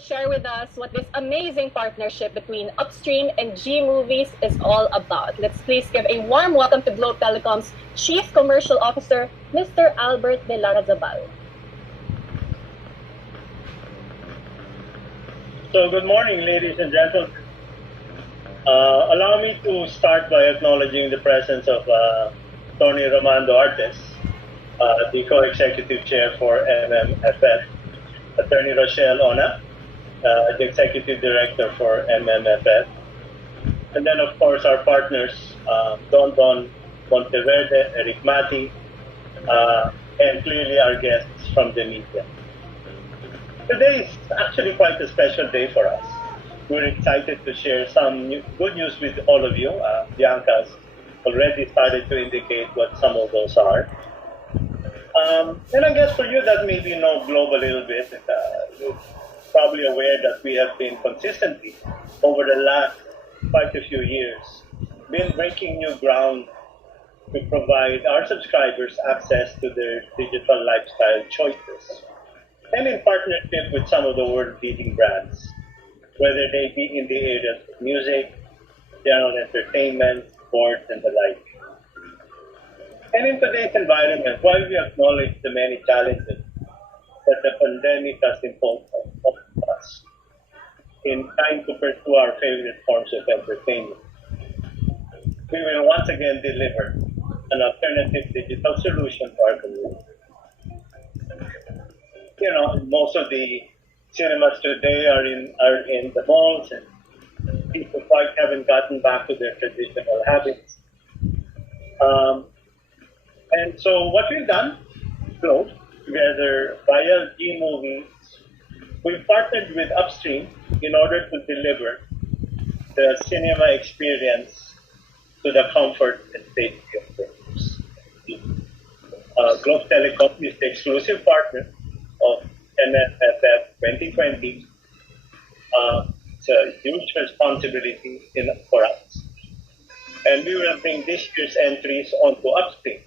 share with us what this amazing partnership between Upstream and Gmovies is all about. Let's please give a warm welcome to Globe Telecom's Chief Commercial Officer, Mr. Albert de Larazabal. So good morning, ladies and gentlemen. Allow me to start by acknowledging the presence of Tony Romando Artes, the co-executive chair for MMFF, Attorney Rochelle Ona, the executive director for MMFF, and then of course our partners, Don Monteverde, Eric Mati, and clearly our guests from the media. Today is actually quite a special day for us. We're excited to share some good news with all of you. Bianca's already started to indicate what some of those are. And I guess for you that maybe know Globe a little bit, you're probably aware that we have been consistently, over the last quite a few years, been breaking new ground to provide our subscribers access to their digital lifestyle choices. And in partnership with some of the world-leading brands, whether they be in the areas of music, general entertainment, sports, and the like. And in today's environment, while we acknowledge the many challenges that the pandemic has imposed on us in trying to pursue our favorite forms of entertainment, we will once again deliver an alternative digital solution to our community. You know, most of the cinemas today are in the malls, and people quite haven't gotten back to their traditional habits. And so what we've done, Globe, together via Gmovies, we've partnered with Upstream in order to deliver the cinema experience to the comfort and safety of workers. Globe Telecom is the exclusive partner of MMFF 2020. It's a huge responsibility for us. And we will bring this year's entries onto Upstream,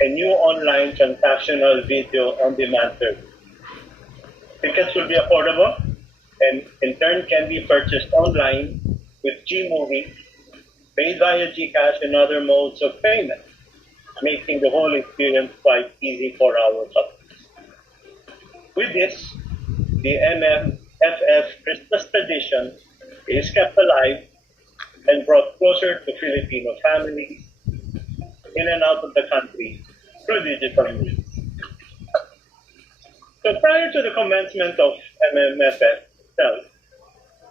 a new online transactional video on-demand service. Tickets will be affordable and in turn can be purchased online with Gmovies, paid via GCash and other modes of payment, making the whole experience quite easy for our customers. With this, the MMFF Christmas tradition is kept alive and brought closer to Filipino families in and out of the country through digital means. So prior to the commencement of MMFF itself,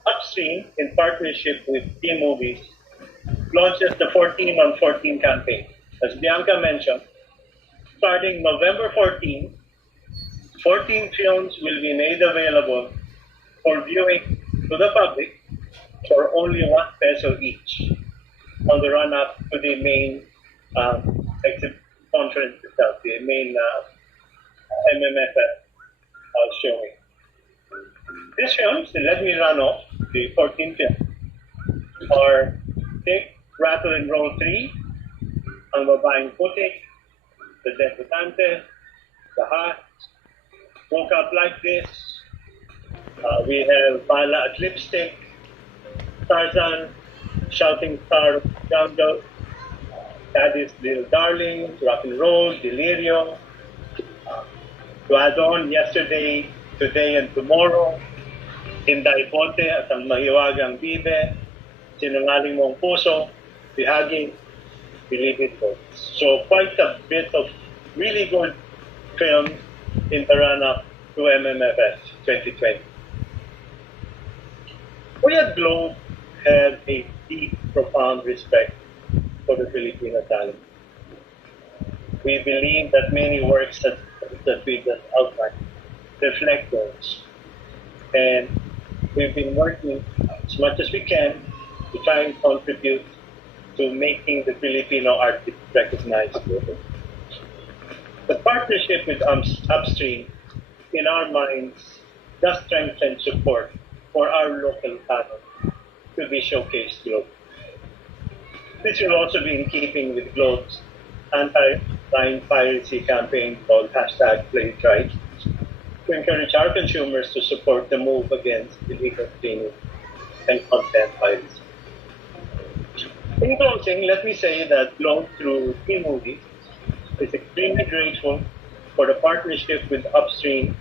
Upstream, in partnership with Gmovies, launches the 14 on 14 campaign. As Bianca mentioned, starting November 14, 14 films will be made available for viewing to the public for only 1 peso each on the run-up to the main exhibit conference itself, the main MMFF showing. These films, let me run off the 14 films, are Tick, Rattle and Roll 3, Ang Babaeng Putik, The Debutante, The Hat, Woke Up Like This, we have Bala at Lipstick, Tarzan, Shouting Star of the Jungle, Daddy's Little Darling, Rock and Roll, Delirio, to add on Yesterday, Today and Tomorrow, Inday Ponte at Ang Mahiwagang Bibe, Sinungaling Mong Puso, Bihaging, Believe It Goes. So quite a bit of really good films in the run-up to MMFF 2020. We at Globe have a deep, profound respect for the Filipino talent. We believe that many works that we just outlined reflect those. And we've been working as much as we can to try and contribute to making the Filipino artists recognized globally. The partnership with Upstream, in our minds, does strengthen support for our local talent to be showcased globally. This will also be in keeping with Globe's anti-line piracy campaign called #PlayItRight, to encourage our consumers to support the move against illegal streaming and content piracy. In closing, let me say that Globe through Gmovies is extremely grateful for the partnership with Upstream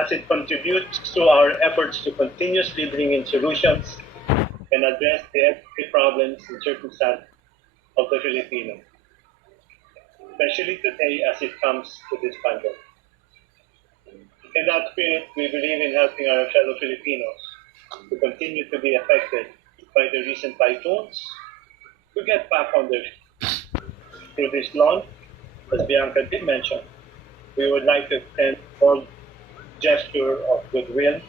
as it contributes to our efforts to continuously bring in solutions and address the everyday problems and circumstances of the Filipino, especially today as it comes to this pandemic. In that spirit, we believe in helping our fellow Filipinos who continue to be affected by the recent typhoons to get back on their feet. Through this launch, as Bianca did mention, we would like to extend all gesture of goodwill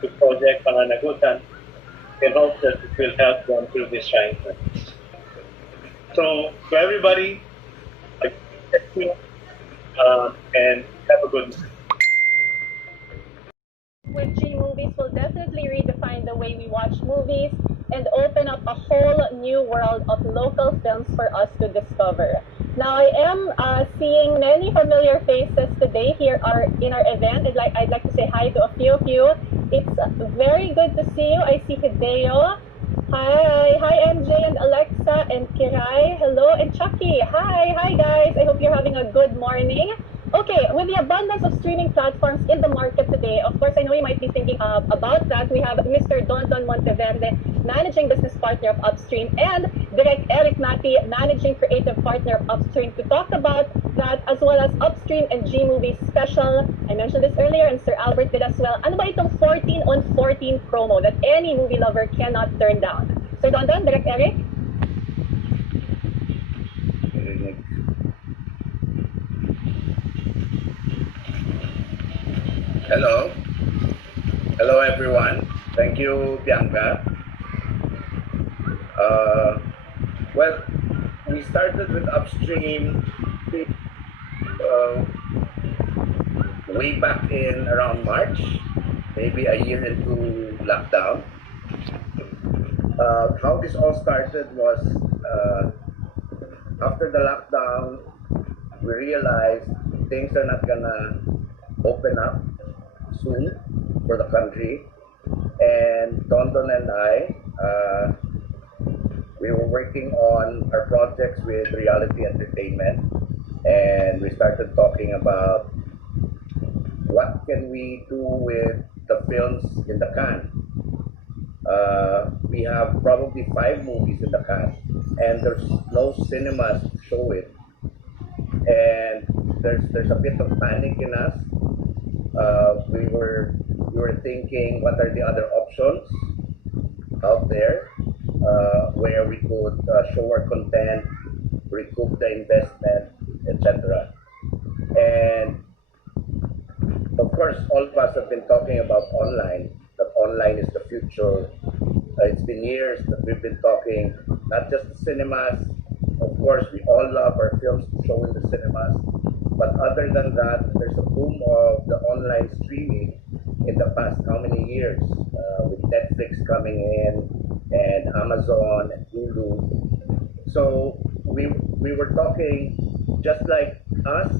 to Project Pananagutan in hope that it will help them through this trying times. So, to everybody, I thank you and have a good night. With Gmovies will definitely redefine the way we watch movies and open up a whole new world of local films for us to discover. Now I am seeing many familiar faces today here are in our event. I'd like to say hi to a few of you. It's very good to see you. I see Hideo. Hi MJ and Alexa and Kirai. Hello, and Chucky. Hi guys. I hope you're having a good morning. Okay, with the abundance of streaming platforms in the market today, of course, I know you might be thinking about that. We have Mr. Don Monteverde, Managing Business Partner of Upstream, and Direct Eric Mati, Managing Creative Partner of Upstream, to talk about that, as well as Upstream and Gmovies special. I mentioned this earlier, and Sir Albert did as well. Ano ba itong 14 on 14 promo that any movie lover cannot turn down? Sir Don, Direct Eric? Hello. Hello, everyone. Thank you, Bianca. Well, we started with Upstream uh, way back in around March, maybe a year into lockdown. How this all started was after the lockdown, we realized things are not gonna open up soon for the country, and Dondon and I, we were working on our projects with Reality Entertainment, and we started talking about what can we do with the films in the can. We have probably 5 movies in the can, and there's no cinemas to show it, and there's a bit of panic in us. We were thinking, what are the other options out there where we could show our content, recoup the investment, etc. And of course, all of us have been talking about online. That online is the future. It's been years that we've been talking, not just the cinemas. Of course, we all love our films to show in the cinemas. But other than that, there's a boom of the online streaming in the past how many years, with Netflix coming in and Amazon and Hulu. So we were talking, just like us,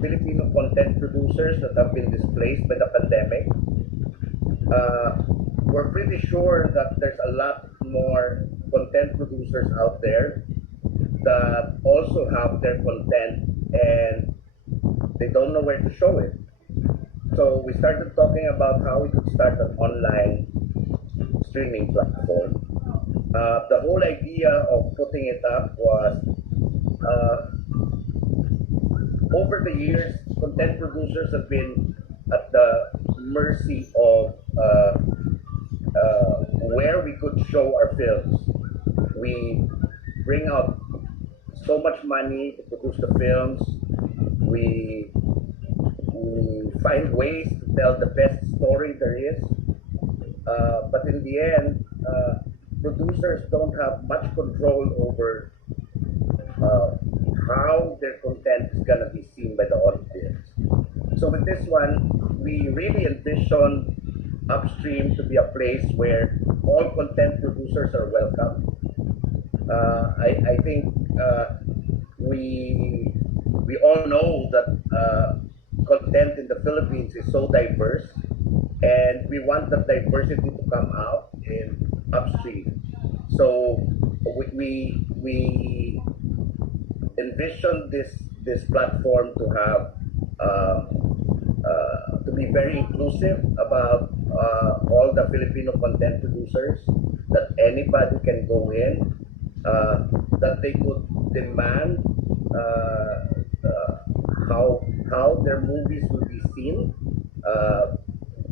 Filipino content producers that have been displaced by the pandemic. We're pretty sure that there's a lot more content producers out there that also have their content and they don't know where to show it. So we started talking about how we could start an online streaming platform. The whole idea of putting it up was, over the years, content producers have been at the mercy of where we could show our films. We bring out so much money to produce the films. We find ways to tell the best story there is. But in the end, producers don't have much control over how their content is going to be seen by the audience. So with this one, we really envision Upstream to be a place where all content producers are welcome. I think we all know that content in the Philippines is so diverse, and we want that diversity to come out in upstream. So we envision this platform to have to be very inclusive about all the Filipino content producers, that anybody can go in, that they could demand uh, uh, how their movies will be seen,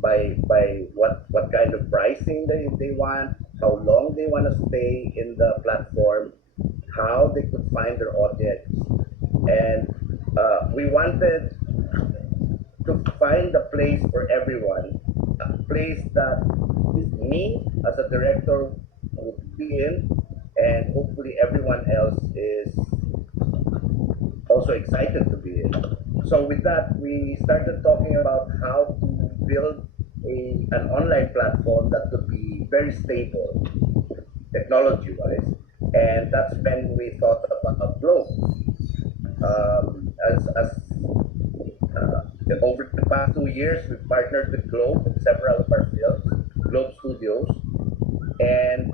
by what kind of pricing they want, how long they want to stay in the platform, how they could find their audience. And we wanted to find a place for everyone, a place that me as a director would be in, and hopefully everyone else is also excited to be in. So with that, we started talking about how to build an online platform that could be very stable technology-wise, and that's when we thought about Globe. Over the past 2 years, we've partnered with Globe in several of our films, Globe Studios, and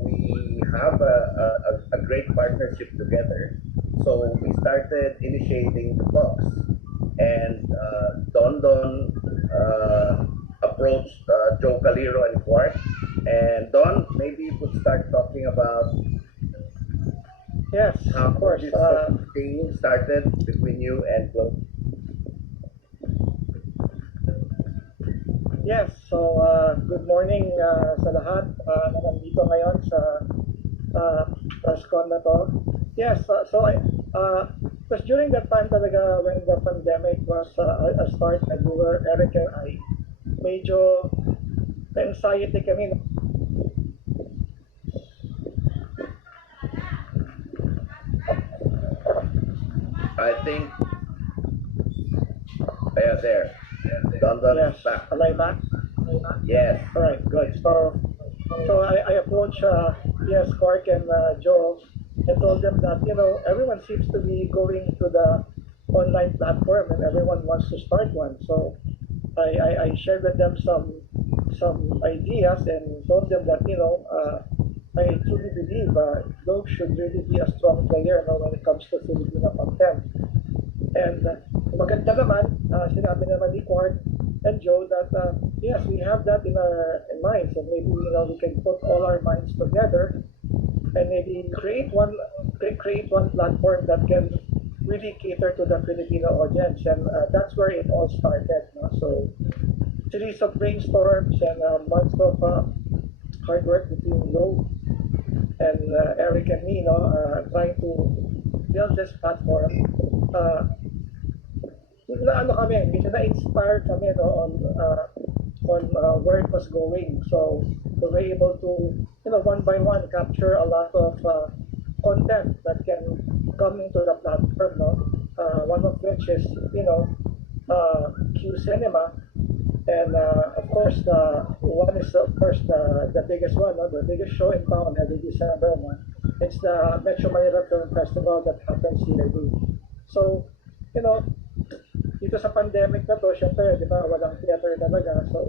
we have a great partnership together. So we started initiating the talks, and Don approached Joe Caliro and Quark. And Don, maybe you could start talking about Yes, how of course. this thing started between you and Globe. Yes, so good morning sa lahat na nandito ngayon sa presscon na to. Yes, it was during that time talaga when the pandemic was started. We were, Eric and I, medyo anxiety kami. I think there. Don Yes, is back. am I back? Yes. All right, good. So I approached yes, Cork and Joe, and told them that everyone seems to be going to the online platform and everyone wants to start one. So I shared with them some ideas and told them that I truly believe Globe should really be a strong player when it comes to Filipino content. And maganda naman, sinabi naman ni Quark and Joe that yes, we have that in our in minds, and maybe we can put all our minds together and maybe create one platform that can really cater to the Filipino audience, and that's where it all started. No? So series of brainstorms and months of hard work between Joe and Eric and me, trying to build this platform. Uh, ano kami, medyo na-inspire kami on where it was going. So we were able to, one by one capture a lot of content that can come into the platform. No? One of which is, Q Cinema. And of course, the one is of course the biggest one, no? The biggest show in town every December. No? It's the Metro Manila Film Festival that happens yearly. So, dito sa pandemic na to, syempre, di ba, walang theater talaga. So,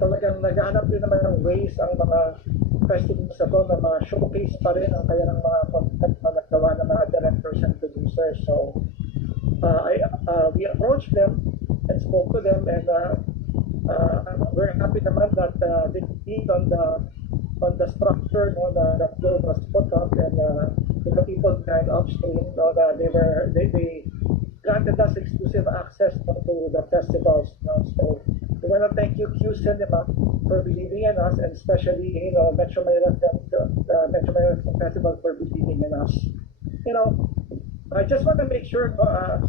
talagang naghahanap din naman ng ways ang mga festivals na to na ma-showcase pa rin ang kanilang mga content na nagawa ng mga directors and producers. So, we approached them and spoke to them, and we're happy naman that they agreed on the structure, that Globe was put up, and the people behind upstream, that they granted us exclusive access to the festivals. So we want to thank you, Q Cinema, for believing in us, and especially Metro Manila Metro Manila Festival for believing in us. I just want to make sure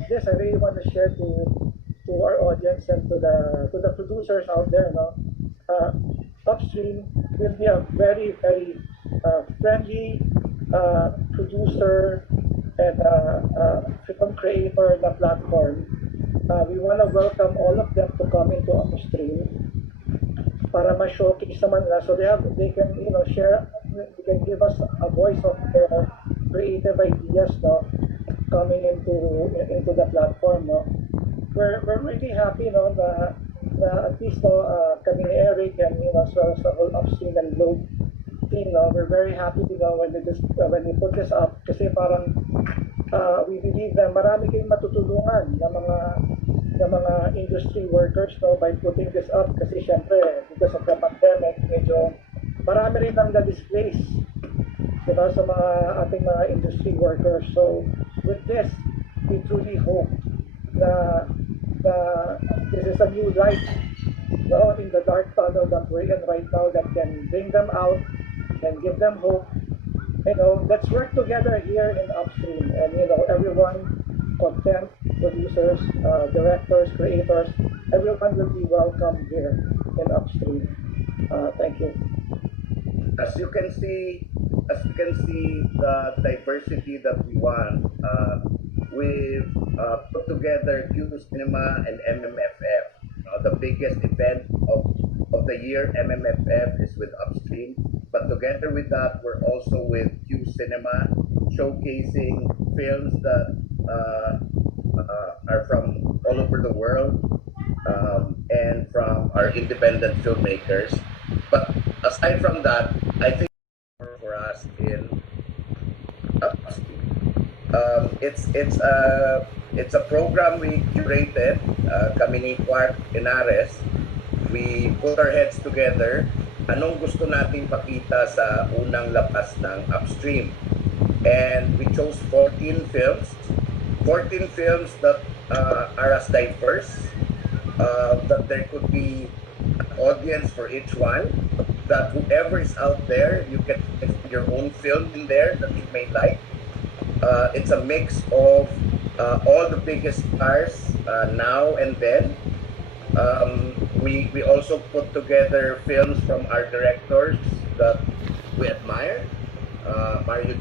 this I really want to share to our audience and to the producers out there. Upstream will be a very very friendly producer and film creator in the platform. We want to welcome all of them to come into our stream para ma-showcase naman nila, so they can share, they can give us a voice of their creative ideas, coming into the platform. we're really happy, na at least, kami ni Eric and, as well as the whole upstream and load team, we're very happy, when we put this up, kasi parang, we believe na marami kayong matutulungan ng mga industry workers, by putting this up, kasi syempre, because of the pandemic, medyo marami rin ang na-displace, sa mga ating mga industry workers. So with this, we truly hope na this is a new light, in the dark tunnel that we're in right now, that can bring them out and give them hope. Let's work together here in upstream, and everyone, content producers, directors, creators, everyone will be welcome here in upstream. Thank you. As you can see, the diversity that we want. We've put together Q Cinema and MMFF. The biggest event of the year, MMFF, is with Upstream. But together with that, we're also with Q Cinema, showcasing films that are from all over the world, and from our independent filmmakers. But aside from that, I think for us in Upstream, it's a program we curated, kami ni Quark Henares. We put our heads together. Anong gusto nating pakita sa unang labas ng Upstream? And we chose 14 films. 14 films that are as diverse, that there could be an audience for each one, that whoever is out there, you can put your own film in there that you may like. It's a mix of all the biggest stars, now and then. We also put together films from our directors that we admire. Mario